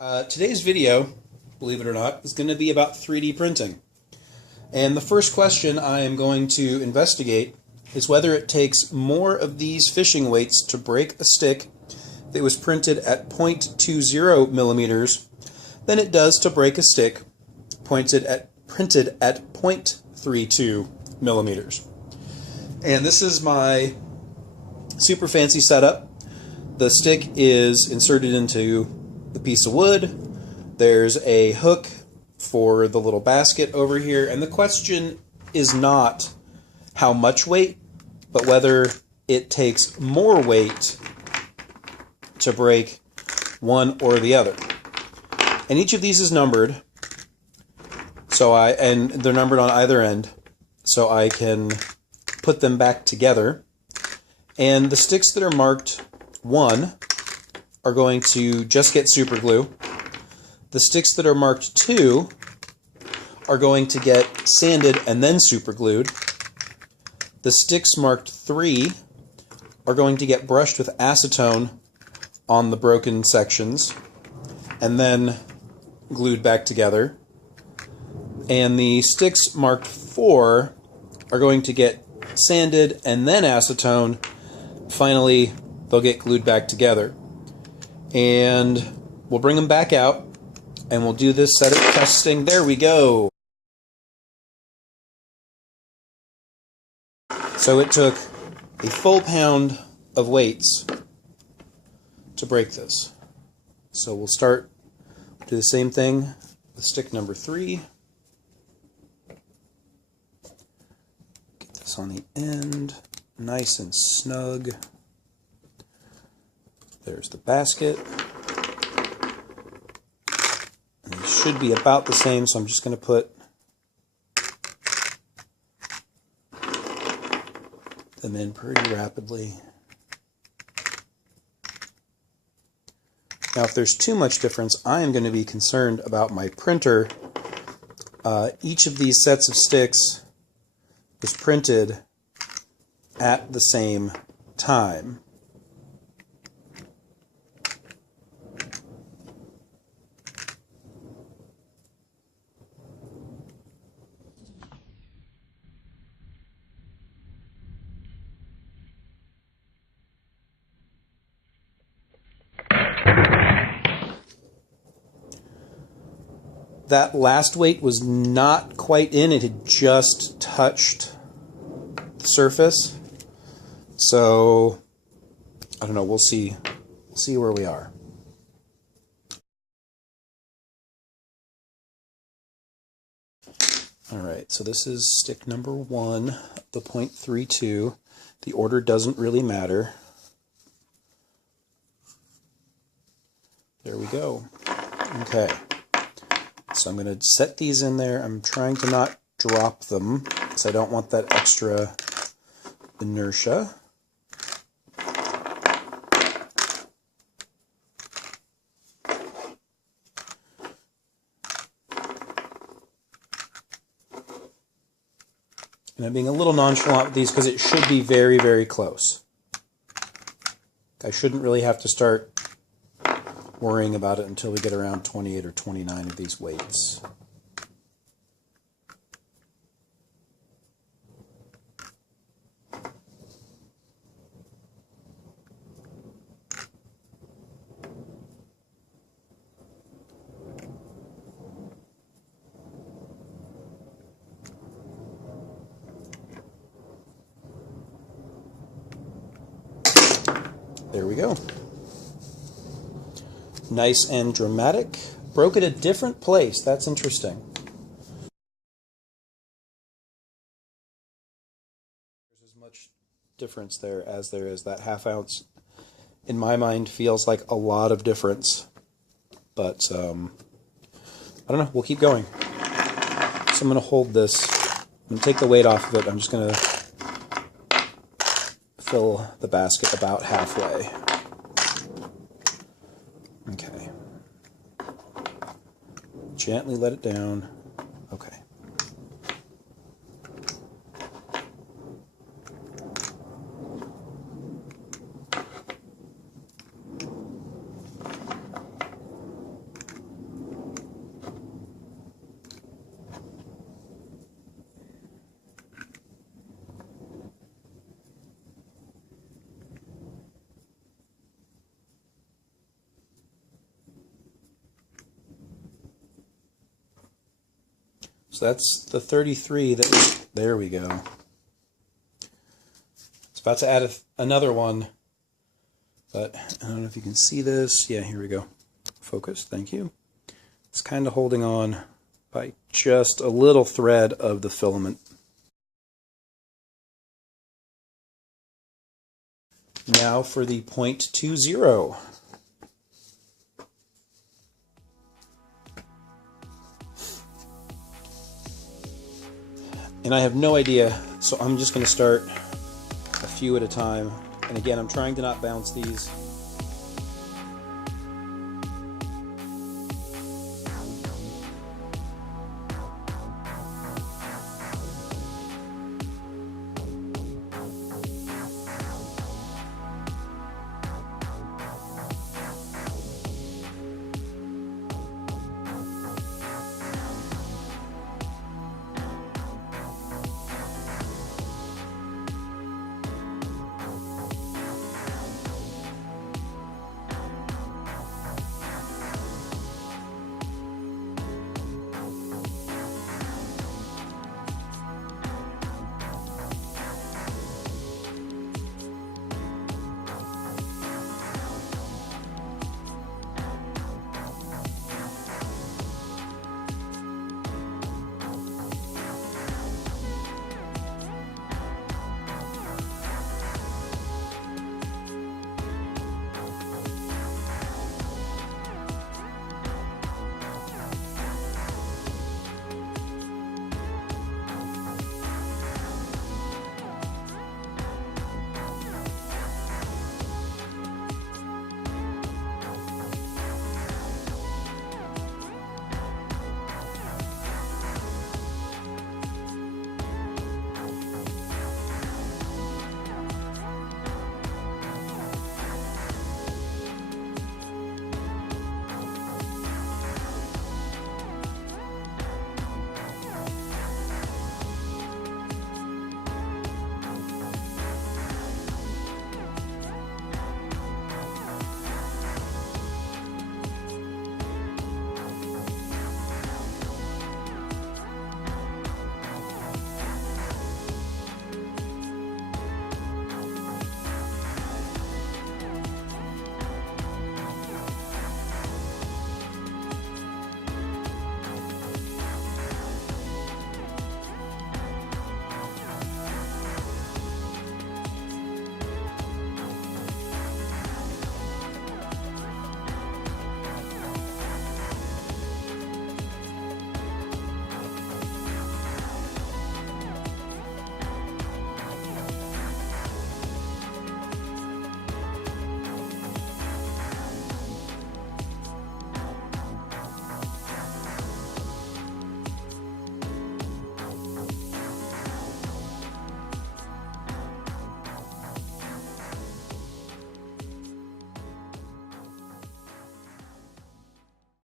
Today's video, believe it or not, is going to be about 3D printing. And the first question I am going to investigate is whether it takes more of these fishing weights to break a stick that was printed at 0.20 millimeters than it does to break a stick printed at 0.32 millimeters. And this is my super fancy setup. The stick is inserted into the piece of wood. There's a hook for the little basket over here, and the question is not how much weight, but whether it takes more weight to break one or the other. And each of these is numbered, and they're numbered on either end, so I can put them back together. And the sticks that are marked 1 are going to just get super glue. The sticks that are marked 2 are going to get sanded and then super glued. The sticks marked 3 are going to get brushed with acetone on the broken sections and then glued back together. And the sticks marked 4 are going to get sanded and then acetone. Finally, they'll get glued back together. And we'll bring them back out and we'll do this set of testing. There we go. So it took a full pound of weights to break this. So we'll do the same thing with stick number 3. Get this on the end, nice and snug. There's the basket. And they should be about the same, so I'm just going to put them in pretty rapidly. Now, if there's too much difference, I am going to be concerned about my printer. Each of these sets of sticks was printed at the same time. That last weight was not quite in, it had just touched the surface. So, I don't know, we'll see where we are. Alright, so this is stick number 1, the 0.32. The order doesn't really matter. There we go. Okay. So I'm going to set these in there. I'm trying to not drop them because I don't want that extra inertia. And I'm being a little nonchalant with these because it should be very, very close. I shouldn't really have to start worrying about it until we get around 28 or 29 of these weights. There we go. Nice and dramatic. Broke at a different place. That's interesting. There's as much difference there as there is. That ½ ounce, in my mind, feels like a lot of difference. But, I don't know. We'll keep going. So I'm going to hold this. I'm going to take the weight off of it. I'm just going to fill the basket about halfway. Okay. Gently let it down. Okay. So that's the 33 that, there we go. It's about to add another one, but I don't know if you can see this. Yeah, here we go. Focus, thank you. It's kind of holding on by just a little thread of the filament. Now for the 0.20. And I have no idea, so I'm just going to start a few at a time. And again, I'm trying to not bounce these.